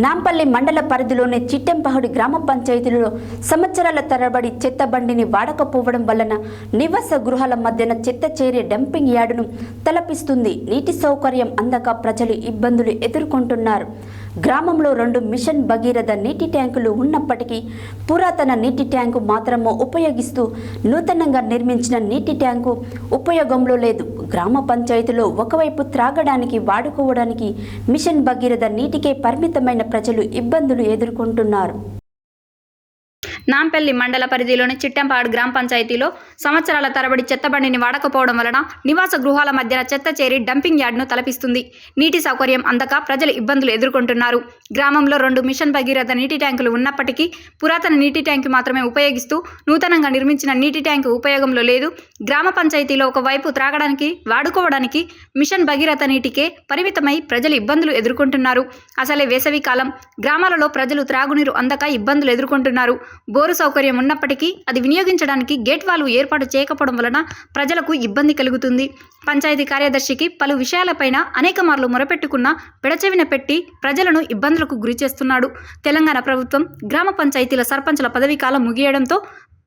నాంపల్లి మండల పరిధిలోని చిట్టెంపహడి గ్రామ పంచాయతీలో సంవత్సరాల తరబడి చెత్త బండిని వాడకపోవడం వలన నివాస గృహాల మధ్యన చెత్త చేరే డంపింగ్ యార్డును తలపిస్తుంది. నీటి సౌకర్యం అందక ప్రజలు ఇబ్బందులు ఎదుర్కొంటున్నారు. గ్రామంలో 2 మిషన్ భగీరథ నీటి ట్యాంకులు ఉన్నప్పటికీ పురాతన నీటి ట్యాంకు మాత్రము ఉపయోగిస్తూ నూతనంగా నిర్మించిన నీటి ట్యాంకు ఉపయోగంలో లేదు. గ్రామ పంచాయతీలో ఒకవైపు త్రాగడానికి వాడుకోవడానికి మిషన్ భగీరథ నీటికే పరిమితమైన ప్రజలు ఇబ్బందులు ఎదుర్కొంటున్నారు. నాంపల్లి మండల పరిధిలోని చిట్టెంపాడు గ్రామ పంచాయతీలో సంవత్సరాల తరబడి చెత్తబండిని వాడకపోవడం వలన నివాస గృహాల మధ్యన చెత్త చేరి డంపింగ్ యార్డును తలపిస్తుంది. నీటి సౌకర్యం అందక ప్రజలు ఇబ్బందులు ఎదుర్కొంటున్నారు. గ్రామంలో 2 మిషన్ భగీరథ నీటి ట్యాంకులు ఉన్నప్పటికీ పురాతన నీటి ట్యాంకు మాత్రమే ఉపయోగిస్తూ నూతనంగా నిర్మించిన నీటి ట్యాంకు ఉపయోగంలో లేదు. గ్రామ పంచాయతీలో ఒకవైపు త్రాగడానికి వాడుకోవడానికి మిషన్ భగీరథ నీటికే పరిమితమై ప్రజలు ఇబ్బందులు ఎదుర్కొంటున్నారు. అసలే వేసవి కాలం, గ్రామాలలో ప్రజలు త్రాగునీరు అందక ఇబ్బందులు ఎదుర్కొంటున్నారు. బోరు సౌకర్యం ఉన్నప్పటికీ అది వినియోగించడానికి గేట్ వాల్వ్ ఏర్పాటు చేయకపోవడం వలన ప్రజలకు ఇబ్బంది కలుగుతుంది. పంచాయతీ కార్యదర్శికి పలు విషయాలపైన అనేక మార్లు మొరపెట్టుకున్న పెడచెవిన పెట్టి ప్రజలను ఇబ్బందులకు గురి చేస్తున్నాడు. తెలంగాణ ప్రభుత్వం గ్రామ పంచాయతీల సర్పంచుల పదవీ కాలం ముగియడంతో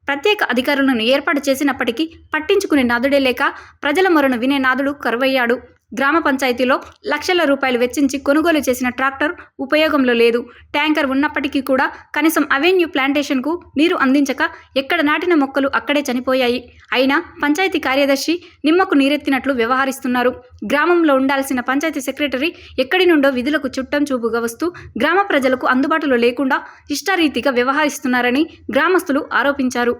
ప్రత్యేక అధికారులను ఏర్పాటు చేసినప్పటికీ పట్టించుకునే నాదుడే లేక ప్రజల మొరను వినే నాదుడు కరువయ్యాడు. గ్రామ పంచాయతీలో లక్షల రూపాయలు వెచ్చించి కొనుగోలు చేసిన ట్రాక్టర్ ఉపయోగంలో లేదు. ట్యాంకర్ ఉన్నప్పటికీ కూడా కనీసం అవెన్యూ ప్లాంటేషన్కు నీరు అందించక ఎక్కడ నాటిన మొక్కలు అక్కడే చనిపోయాయి. అయినా పంచాయతీ కార్యదర్శి నిమ్మకు నీరెత్తినట్లు వ్యవహరిస్తున్నారు. గ్రామంలో ఉండాల్సిన పంచాయతీ సెక్రటరీ ఎక్కడి నుండో విధులకు చుట్టం చూపుగా వస్తూ గ్రామ ప్రజలకు అందుబాటులో లేకుండా ఇష్టారీతిగా వ్యవహరిస్తున్నారని గ్రామస్తులు ఆరోపించారు.